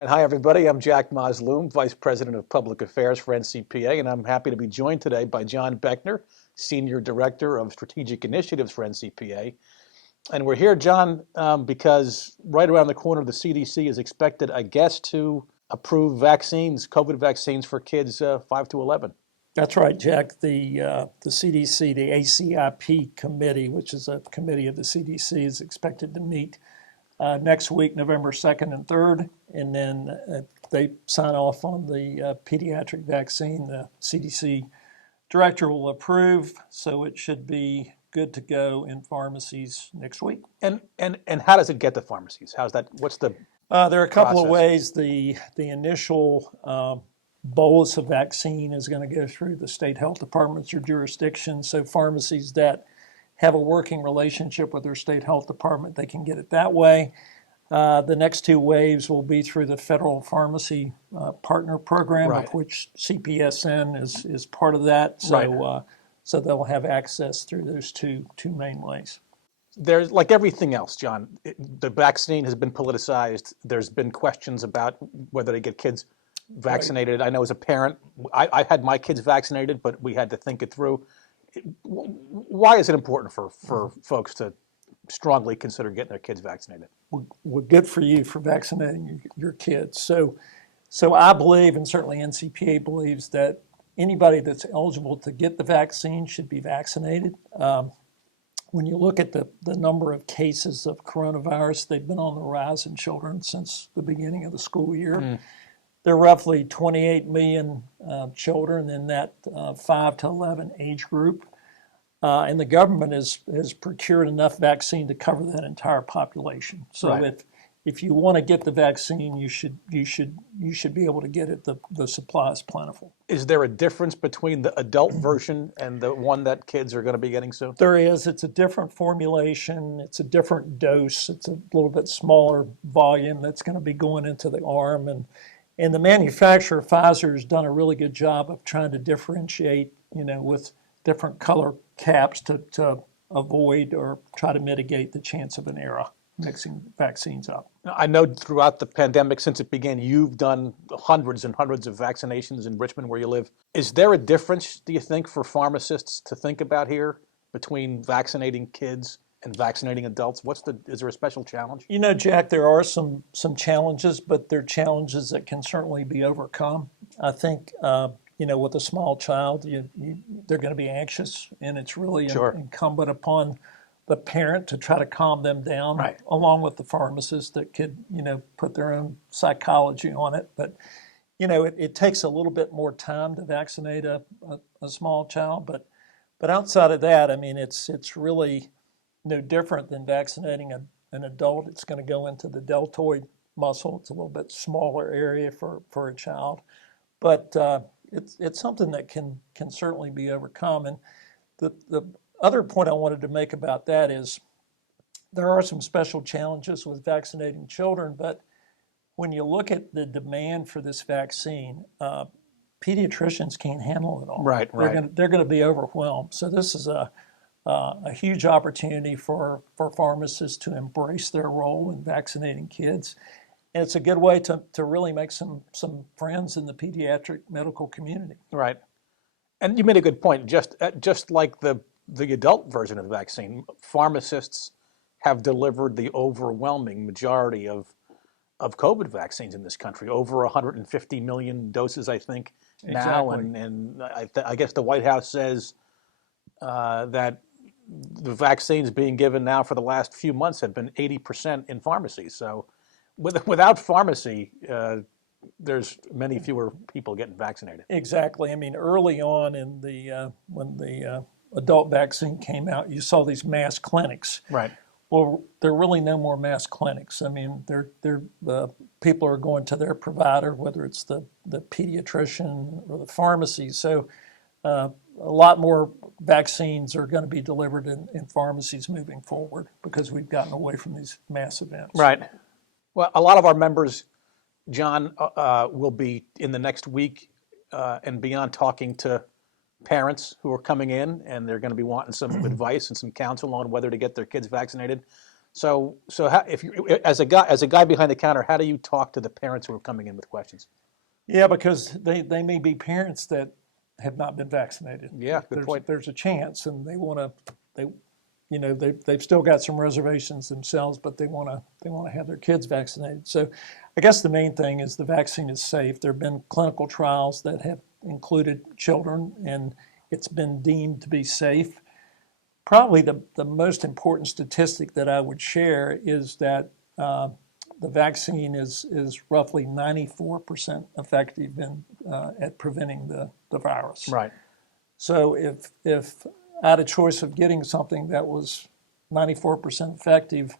And hi, everybody. I'm Jack Masloom, Vice President of Public Affairs for NCPA, and I'm happy to be joined today by John Beckner, Senior Director of Strategic Initiatives for NCPA. And we're here, John, because right around the corner, the CDC is expected, I guess, to approve vaccines, COVID vaccines for kids 5 to 11. That's right, Jack. The CDC, the ACIP committee, which is a committee of the CDC, is expected to meet next week, November 2nd and 3rd, and then they sign off on the pediatric vaccine. The CDC director will approve, so it should be good to go in pharmacies next week. And how does it get to pharmacies? How's that? What's the There are a couple of process? ways. The initial bolus of vaccine is going to go through the state health departments or jurisdictions. So pharmacies that have a working relationship with their state health department, they can get it that way. The next two waves will be through the federal pharmacy partner program, Right. of which CPSN is part of that. So, Right. So they'll have access through those two main ways. There's like everything else, John. The vaccine has been politicized. There's been questions about whether to get kids vaccinated. I know as a parent, I had my kids vaccinated, but we had to think it through. Why is it important for folks to strongly consider getting their kids vaccinated? Well, good for you for vaccinating your kids. So I believe, and certainly NCPA believes, that anybody that's eligible to get the vaccine should be vaccinated. When you look at the number of cases of coronavirus, they've been on the rise in children since the beginning of the school year. There are roughly 28 million children in that 5 to 11 age group. And the government has procured enough vaccine to cover that entire population. So Right. if you want to get the vaccine, you should be able to get it. The supply is plentiful. Is there a difference between the adult version and the one that kids are going to be getting soon? There is. It's a different formulation. It's a different dose. It's a little bit smaller volume that's going to be going into the arm. And the manufacturer, Pfizer, has done a really good job of trying to differentiate, with different color caps to avoid or try to mitigate the chance of an error mixing vaccines up. I know throughout the pandemic, since it began, you've done hundreds and hundreds of vaccinations in Richmond, where you live. Is there a difference, do you think, for pharmacists to think about here between vaccinating kids and vaccinating adults? Is there a special challenge? Jack, there are some challenges, but they're challenges that can certainly be overcome. I think, with a small child, they're going to be anxious, and it's really Sure. incumbent upon the parent to try to calm them down, Right. along with the pharmacist that could, put their own psychology on it. But, it takes a little bit more time to vaccinate a small child. But outside of that, I mean, it's really no different than vaccinating an adult. It's going to go into the deltoid muscle. It's a little bit smaller area for a child. But it's something that can certainly be overcome. And the other point I wanted to make about that is there are some special challenges with vaccinating children, but when you look at the demand for this vaccine, pediatricians can't handle it all. Right. They're going to be overwhelmed. So this is a huge opportunity for pharmacists to embrace their role in vaccinating kids. And it's a good way to really make some friends in the pediatric medical community. Right. And you made a good point. Just like the adult version of the vaccine, pharmacists have delivered the overwhelming majority of COVID vaccines in this country, over 150 million doses, I think, now. Exactly. And I guess the White House says that the vaccines being given now for the last few months have been 80% in pharmacies. So without pharmacy, there's many fewer people getting vaccinated. Exactly. I mean, early on in when the adult vaccine came out, you saw these mass clinics. Right. Well, there are really no more mass clinics. I mean, people are going to their provider, whether it's the pediatrician or the pharmacy. So a lot more vaccines are going to be delivered in pharmacies moving forward because we've gotten away from these mass events. Right. Well, a lot of our members, John, will be in the next week and beyond talking to parents who are coming in, and they're going to be wanting some advice and some counsel on whether to get their kids vaccinated. So how, if you, as a guy behind the counter, how do you talk to the parents who are coming in with questions? Yeah, because they may be parents that have not been vaccinated. Yeah, good point. There's a chance, and they've still got some reservations themselves, but they want to have their kids vaccinated. So I guess the main thing is the vaccine is safe. There have been clinical trials that have included children, and it's been deemed to be safe. Probably the most important statistic that I would share is that the vaccine is roughly 94% effective at preventing the virus. Right. So if I had a choice of getting something that was 94% effective,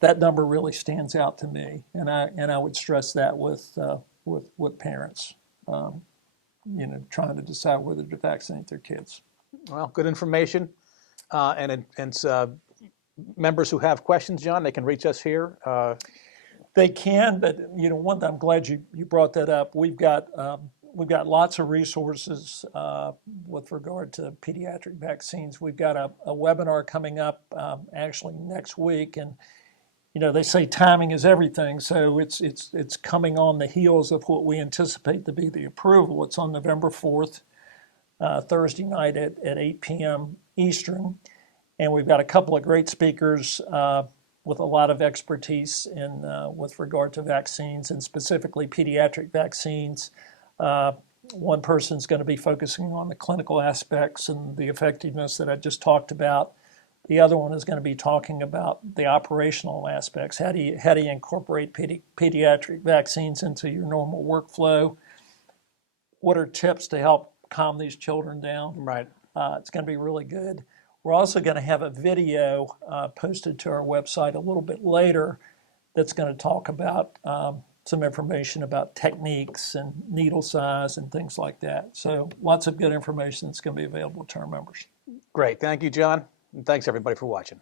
that number really stands out to me, and I would stress that with parents, trying to decide whether to vaccinate their kids. Well, good information, and members who have questions, John, they can reach us here. They can, but I'm glad you brought that up. We've got lots of resources with regard to pediatric vaccines. We've got a webinar coming up actually next week, and they say timing is everything, so it's coming on the heels of what we anticipate to be the approval. It's on November 4th, Thursday night at 8 p.m. Eastern, and we've got a couple of great speakers with a lot of expertise with regard to vaccines, and specifically pediatric vaccines. One person's going to be focusing on the clinical aspects and the effectiveness that I just talked about. The other one is going to be talking about the operational aspects. How do you incorporate pediatric vaccines into your normal workflow? What are tips to help calm these children down? Right. It's going to be really good. We're also going to have a video posted to our website a little bit later that's going to talk about some information about techniques and needle size and things like that. So lots of good information that's going to be available to our members. Great. Thank you, John. And thanks, everybody, for watching.